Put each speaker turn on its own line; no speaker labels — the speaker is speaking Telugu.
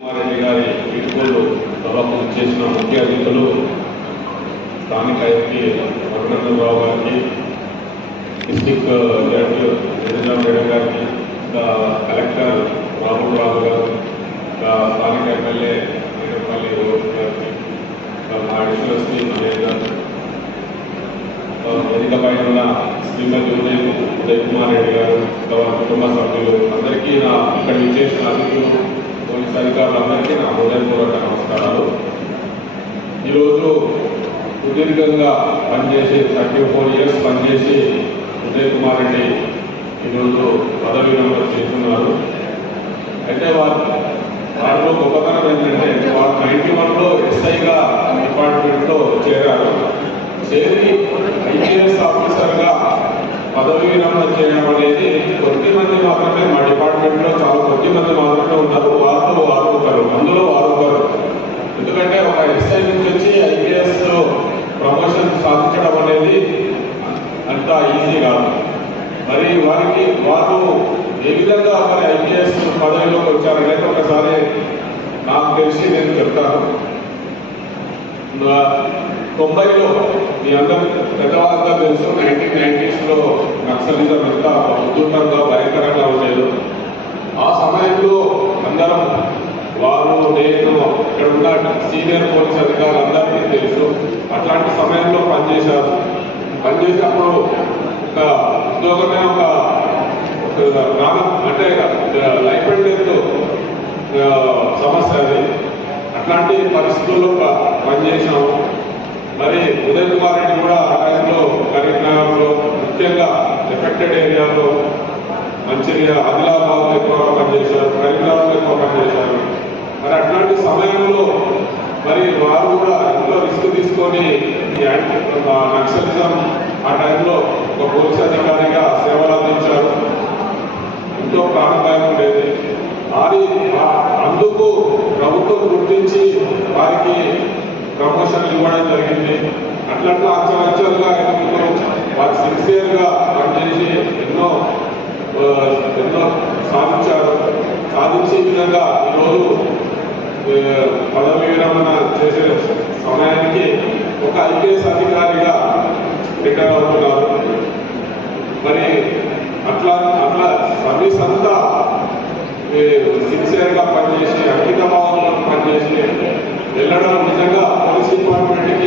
కుమారెడ్డి గారి వీడ్కోలు సభకు చేసిన ముఖ్య అతిథులు స్థానిక ఐపీ ఎంపీ రఘునందనరావు గారికి డిస్టిక్ జడ్జి నిరంజన్ రెడ్డి గారికి ఇంకా కలెక్టర్ రాహుల్ రావు గారు ఇంకా స్థానిక ఎమ్మెల్యే వీరపల్లి రోహిత్ గారికి ఇంకా మా అడిషనల్ శ్రీ మహేష్ గారు వేదిక పైన ఉన్న శ్రీమతి ఉదయ్ ఉదయ్ కుమార్ రెడ్డి గారు ఇంకా కుటుంబ సభ్యులు అందరికీ నా ఇక్కడ విచ్చేసిన అతిథులు పోలీస్ అధికారులందరికీ నా హృదయపూర్వక నమస్కారాలు. ఈరోజు సుదీర్ఘంగా పనిచేసి థర్టీ ఫోర్ ఇయర్స్ పనిచేసి ఉదయ్ కుమార్ రెడ్డి ఈరోజు పదవి విరమణ చేస్తున్నారు. అయితే వారు వారిలో గొప్పతనం ఏంటంటే వారు నైన్టీ వన్లో ఎస్ఐగా డిపార్ట్మెంట్లో చేరారు. చేరి ఐపీఎస్ ఆఫీసర్గా పదవి విరమణ చేయడం అనేది కొద్ది మంది మా డిపార్ట్మెంట్లో చాలా కొద్ది మంది మాత్రమే ఉన్నారు వారిలో వారు ఒకరు అందులో వారు ఒకరు ఎందుకంటే ఒక ఎక్సైజ్ నుంచి వచ్చి ఐపీఎస్ ప్రమోషన్ సాధించడం అనేది అంత ఈజీ కాదు. మరి వారికి వారు ఏ విధంగా మరి ఐపీఎస్ పదవిలోకి వచ్చారనేది ఒకసారి నాకు తెలిసి నేను చెప్తాను. తొంభైలో మీ అందరూ పెద్దవాళ్ళంతా తెలుసు నైన్టీన్ నైన్టీస్లో నక్సలిజం ఎంత ఉధృతంగా భయంకరంగా ఉండేది. ఆ సమయంలో అందరం నేను ఇక్కడ ఉన్న సీనియర్ పోలీస్ అధికారులు అందరికీ తెలుసు. అట్లాంటి సమయంలో పనిచేశారు. పనిచేసినప్పుడు ఒక ఉద్యోగమే ఒక ప్రాణం అంటే లైఫ్ అండ్ డెత్ సమస్య అది. అట్లాంటి పరిస్థితుల్లో ప- మరి ఉదయ్ కుమార్ రెడ్డి కూడా ఆ టైంలో కరీంనగర్లో ముఖ్యంగా ఎఫెక్టెడ్ ఏరియాలో మంచిర్యాల ఆదిలాబాద్ ఎక్కువగా పనిచేశారు కరీంనగర్లో ఎక్కువ పనిచేశారు మరి అట్లాంటి సమయంలో మరి వారు కూడా ఎంతో రిస్క్ తీసుకొని ఈ ఆ నక్సలిజం ఆ టైంలో ఒక పోలీస్ అధికారిగా సేవలు అందించారు. ఎంతో ప్రాణభాయం ఉండేది. వారి ఆ- అందుకు ప్రభుత్వం గుర్తించి వారికి ప్రమోషన్ ఇవ్వడం జరిగింది. అట్లట్లా అంచెలంచెలుగా ఎన్నికలు వారు సిన్సియర్గా పనిచేసి ఎన్నో ఎన్నో పదవీ విరమణ చేసే సమయానికి ఒక ఐపీఎస్ అధికారిగా రిటైర్ అవుతున్నారు మరి అట్లా అట్లా సర్వీస్ అంతా సిన్సియర్గా పనిచేసి అంకితభావంలో పనిచేసి వెళ్ళడం నిజంగా పోలీస్ డిపార్ట్మెంట్